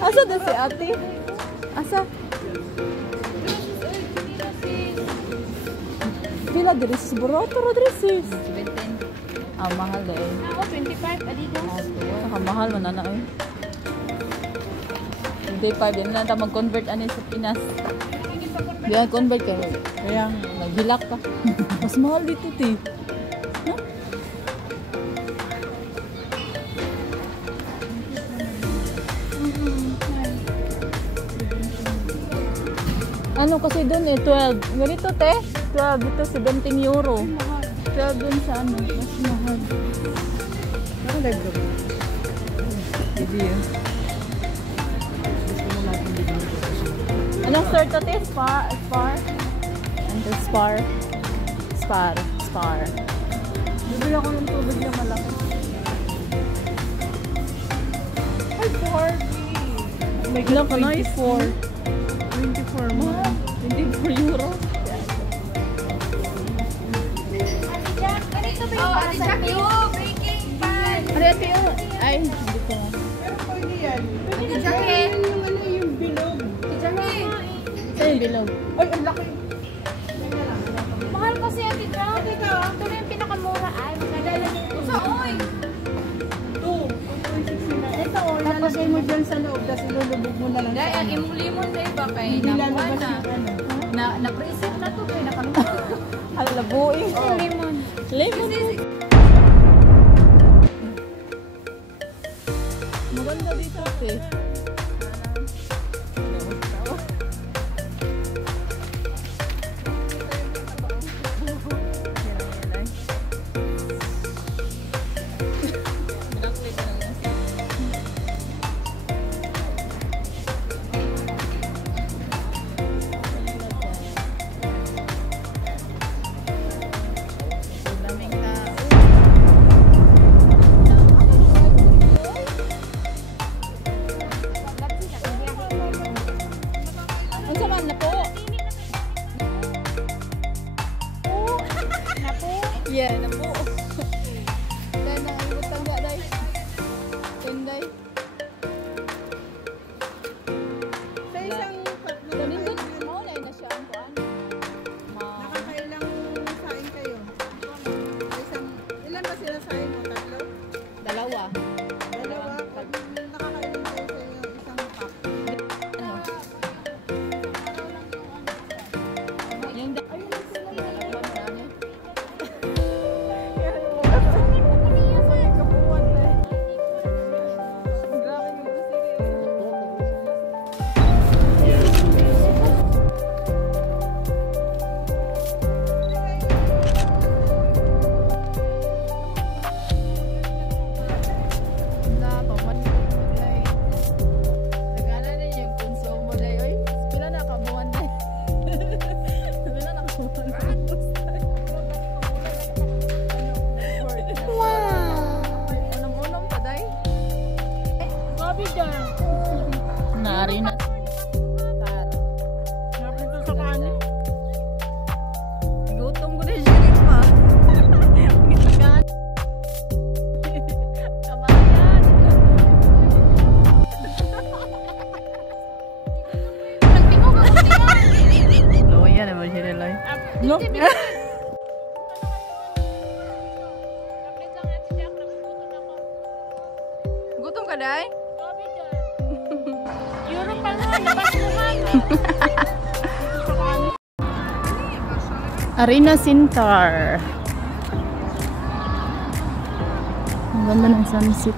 Asa na si ate? Asa? Pila diri sis burato ra diri sis. 17. Ah, mahal eh. Ako 25 Adidas. Saka mahal man na eh. 25 din na ta mag-convert ani sa Pinas. Diyan convert ka. Kaya naghilak ka. Mas mahal dito ti. Ano kasi doon eh, 12. Ganito te, 12. Dito 17 euro. 12 doon sa ano, mas mahal. Nakalive ka ba? Hindi yun. Anong store to te? Spar? Spar? Ano Spar? Spar. Spar. Bibili ako ng tubig na malaki. Ay, 40! May ilang ka na 24. 24 mo. 24 euro. Ganito ba yung para sa baking pan? Ano ito yun? Ay, hindi ko nga. Pero pwede yan. Ate Jackie. Yung bilog. Ate Jackie. Saan yung bilog? Ay, ang laki. Mahal kasi Ate Jackie. Ito na yung pinakamura. Ay, magdala nito. Saan? Ito, lalagay mo dyan sa loob, tapos ilulubog mo na lang. Dahil ang imong-limon na iba kay Hindi nakuha lalabas na. yung ano. Na-preset na to kay nakalungkot. Halabuin. Limon. Lemon. Maganda dito ate. Yeah, na po. Dahil nakalimutan tangga, dahil. Tenday. Sa isang tatlo na Ganun kayo, doon. Maulay na siya ang kuhan. nakakailang saing kayo? Sa isang, ilan ba sila saing mo? Tatlo? Dalawa. Dalawa? Pag nakakailang kayo sa isang pack? Ano? Yung ayun lang sila. Dalawa marami. Naari na. Napito sa kanin. Gutom ko na siya rin pa. Gitagan. Kabayan. Nagtingog ako niyan. Oo, yan naman siya nila. No? Kapit lang Ate Jack. Nagugutom ako. Gutom ka, Day? Euro pa nga. Nabasmuhan. Arena Center. Ang ganda ng sunset.